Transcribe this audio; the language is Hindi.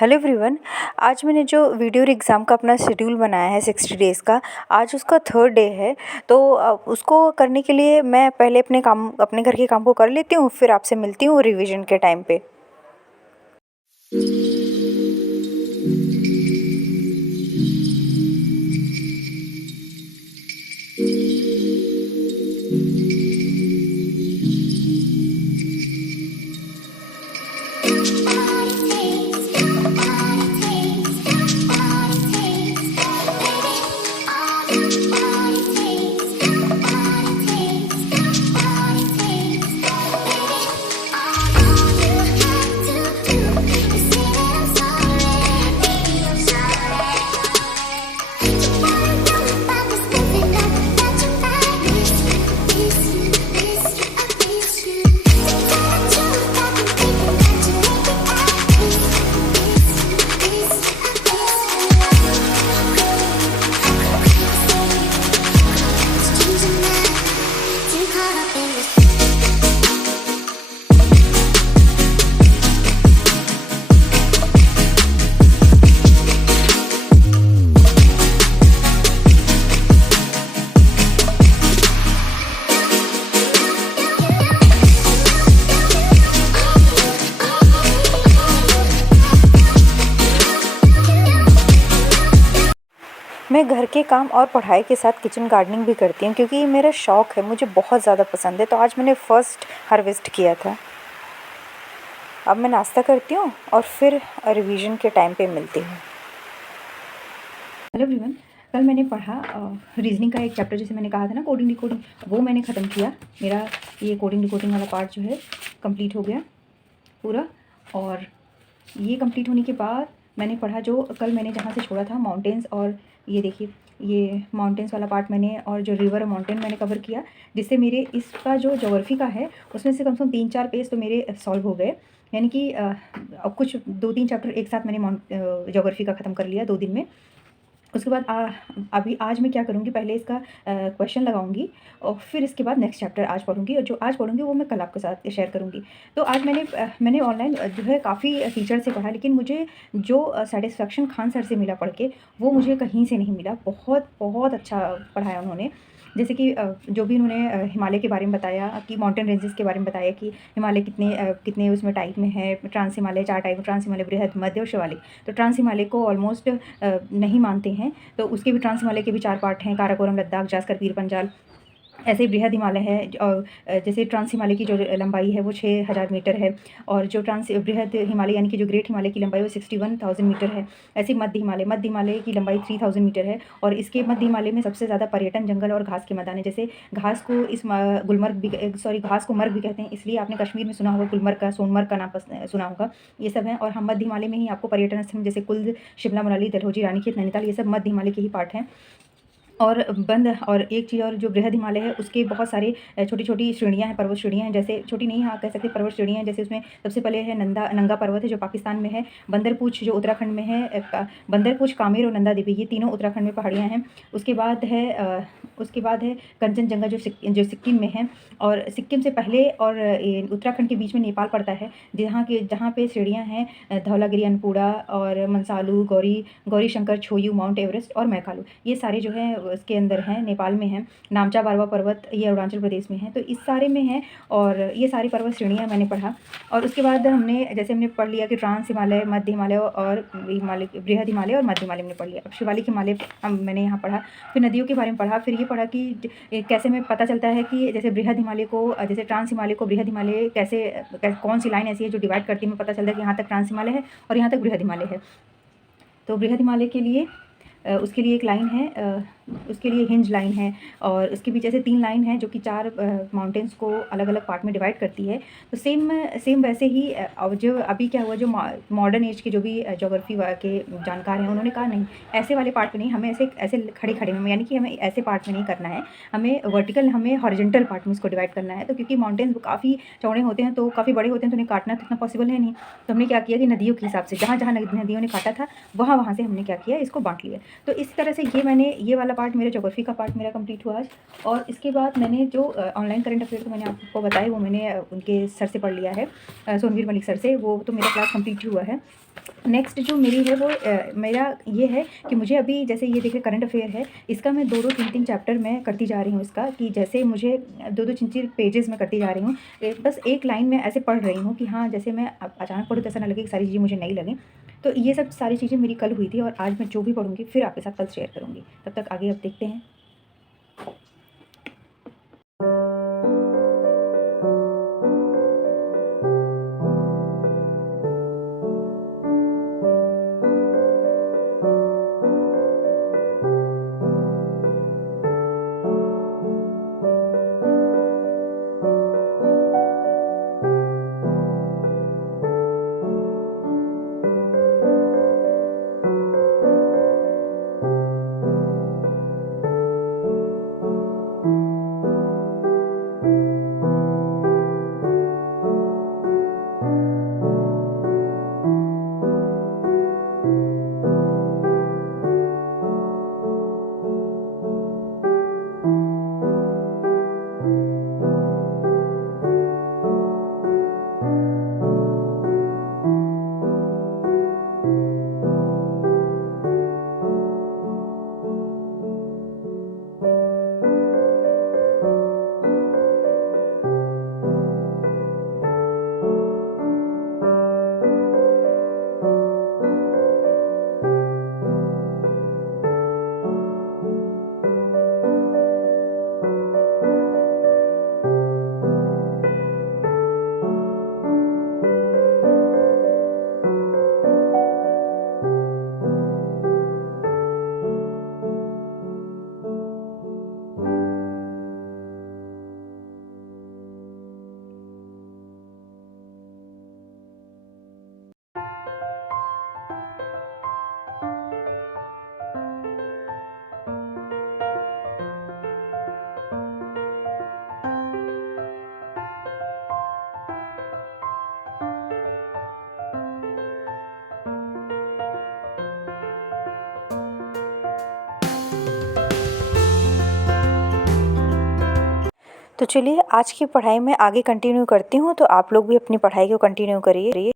Hello everyone. आज मैंने जो वीडियो और एग्ज़ाम का अपना शेड्यूल बनाया है 60 डेज़ का, आज उसका थर्ड डे है। तो उसको करने के लिए मैं पहले अपने घर के काम को कर लेती हूँ, फिर आपसे मिलती हूँ रिवीजन के टाइम पे। मैं घर के काम और पढ़ाई के साथ किचन गार्डनिंग भी करती हूँ, क्योंकि ये मेरा शौक़ है, मुझे बहुत ज़्यादा पसंद है। तो आज मैंने फ़र्स्ट हार्वेस्ट किया था। अब मैं नाश्ता करती हूँ और फिर रिवीजन के टाइम पे मिलती हूँ। हेलो एवरीवन, कल मैंने पढ़ा रीजनिंग का एक चैप्टर, जैसे मैंने कहा था ना, कोडिंग डिकोडिंग, वो मैंने ख़त्म किया। मेरा ये कोडिंग डिकोडिंग वाला पार्ट जो है कंप्लीट हो गया पूरा। और ये कंप्लीट होने के बाद मैंने पढ़ा जो कल मैंने जहाँ से छोड़ा था, माउंटेन्स। और ये देखिए, ये माउंटेन्स वाला पार्ट मैंने, और जो रिवर और माउंटेन मैंने कवर किया, जिससे मेरे इसका जो ज्योग्राफी का है उसमें से कम से कम 3-4 पेज तो मेरे सॉल्व हो गए। यानी कि अब कुछ 2-3 चैप्टर एक साथ मैंने ज्योग्राफी का ख़त्म कर लिया 2 दिन में। उसके बाद अभी आज मैं क्या करूँगी, पहले इसका क्वेश्चन लगाऊंगी और फिर इसके बाद नेक्स्ट चैप्टर आज पढ़ूंगी, और जो आज पढ़ूंगी वो मैं कल आपके साथ शेयर करूँगी। तो आज मैंने ऑनलाइन जो है काफ़ी टीचर से पढ़ा, लेकिन मुझे जो सेटिस्फेक्शन खान सर से मिला पढ़ के, वो मुझे कहीं से नहीं मिला। बहुत बहुत अच्छा पढ़ाया उन्होंने। जैसे कि जो भी उन्होंने हिमालय के बारे में बताया, कि माउंटेन रेंजेस के बारे में बताया कि हिमालय कितने उसमें टाइप में है। Trans Himalaya 4 type, trans Himalaya, बृहद, मध्य और शिवालिक। तो ट्रांस हिमालय को ऑलमोस्ट नहीं मानते हैं, तो उसके भी ट्रांस हिमालय के भी 4 पार्ट हैं: काराकोरम, लद्दाख, जास्कर, पीर पंजाल। ऐसे ही बृहद हिमालय है, और जैसे ट्रांस हिमालय की जो लंबाई है वो 6000 मीटर है, और जो बृहद हिमालय यानी कि जो ग्रेट हिमालय की लंबाई वो 61,000 मीटर है। ऐसे मध्य हिमालय की लंबाई 3000 मीटर है, और इसके मध्य हिमालय में सबसे ज़्यादा पर्यटन, जंगल और घास के मैदान है। जैसे घास को घास को मर्ग भी कहते हैं, इसलिए आपने कश्मीर में सुना होगा गुलमर्ग का, सोनमर्ग का नाम सुना होगा। ये सब हैं। और हम मध्य हिमालय में ही आपको पर्यटन स्थल जैसे कुल्ल, शिमला, मनाली, डलहौजी, रानीखेत, नैनीताल, ये सब मध्य हिमालय के ही पार्ट हैं। और एक चीज़ और, जो बृहद हिमालय है उसके बहुत सारे छोटी-छोटी श्रेणियाँ हैं, पर्वत श्रेणियाँ हैं। जैसे छोटी नहीं, हाँ कह सकते पर्वत श्रेणियाँ हैं। जैसे उसमें सबसे पहले है नंगा पर्वत है, जो पाकिस्तान में है। बंदरपूछ जो उत्तराखंड में है, बंदरपूछ, कामेर और नंदा देवी, ये तीनों उत्तराखंड में पहाड़ियाँ हैं। उसके बाद है कंचनजंगा, जो सिक्किम में है। और सिक्किम से पहले और उत्तराखंड के बीच में नेपाल पड़ता है, जहाँ पे श्रेणियाँ हैं धौलागिरी, अनपुड़ा और मनसालू, गौरी शंकर, छोयू, माउंट एवरेस्ट और मैकालू। ये सारे जो है इसके अंदर हैं, नेपाल में हैं। नामचा बारवा पर्वत, ये अरुणाचल प्रदेश में है। तो इस सारे में है, और ये सारी पर्वत श्रेणियाँ मैंने पढ़ा। और उसके बाद हमने पढ़ लिया कि ट्रांस हिमालय, मध्य हिमालय और हिमालय, बृहद हिमालय और मध्य हिमालय हमने पढ़ लिया। अब शिवालिक हिमालय मैंने यहाँ पढ़ा। फिर नदियों के बारे में पढ़ा। फिर ये पढ़ा कि कैसे में पता चलता है कि जैसे बृहद हिमालय को, जैसे ट्रांस हिमालय को बृहद हिमालय कौन सी लाइन ऐसी है जो डिवाइड करती है, हमें पता चलता है कि यहाँ तक ट्रांस हिमालय है और यहाँ तक बृहद हिमालय है। तो बृहद हिमालय के लिए उसके लिए एक लाइन है, उसके लिए हिंज लाइन है, और उसके पीछे से 3 लाइन है जो कि 4 माउंटेन्स को अलग अलग पार्ट में डिवाइड करती है। तो सेम वैसे ही जो अभी क्या हुआ, जो मॉडर्न एज के जो भी ज्योग्राफी के जानकार हैं, उन्होंने कहा नहीं, ऐसे वाले पार्ट में नहीं, हमें ऐसे खड़े में, यानी कि हमें ऐसे पार्ट में नहीं करना है, हमें वर्टिकल, हमें हॉरिजॉन्टल पार्ट में इसको डिवाइड करना है। तो क्योंकि माउंटेन्स काफ़ी चौड़े होते हैं, तो काफ़ी बड़े होते हैं, तो उन्हें काटना तो इतना पॉसिबल है नहीं। तो हमने क्या किया कि नदियों के हिसाब से, जहाँ जहाँ नदियों ने काटा था, वहाँ से हमने क्या किया, इसको बांट लिया। तो इस तरह से ये मैंने ये वाला पार्ट मेरा, ज्योग्राफी का पार्ट मेरा कंप्लीट हुआ आज। और इसके बाद मैंने जो ऑनलाइन करंट अफेयर तो मैंने आपको बताया, वो मैंने उनके सर से पढ़ लिया है, सोनवीर मलिक सर से, वो तो मेरा क्लास कंप्लीट हुआ है। नेक्स्ट जो मेरी है वो मेरा ये है कि मुझे अभी जैसे ये देखिए करंट अफेयर है, इसका मैं 2-2 3-3 चैप्टर मैं करती जा रही हूँ इसका, कि जैसे मुझे 2-2 3-3 पेजेस में करती जा रही हूँ। बस एक लाइन में ऐसे पढ़ रही हूँ कि हाँ, जैसे मैं अचानक पढ़ूँ तो ऐसा ना लगे कि सारी चीज़ें मुझे नई लगें। तो ये सब सारी चीज़ें मेरी कल हुई थी, और आज मैं जो भी पढ़ूँगी फिर आपके साथ कल शेयर करूँगी। तब तक आगे अब देखते हैं। तो चलिए आज की पढ़ाई में आगे कंटिन्यू करती हूँ, तो आप लोग भी अपनी पढ़ाई को कंटिन्यू करिए।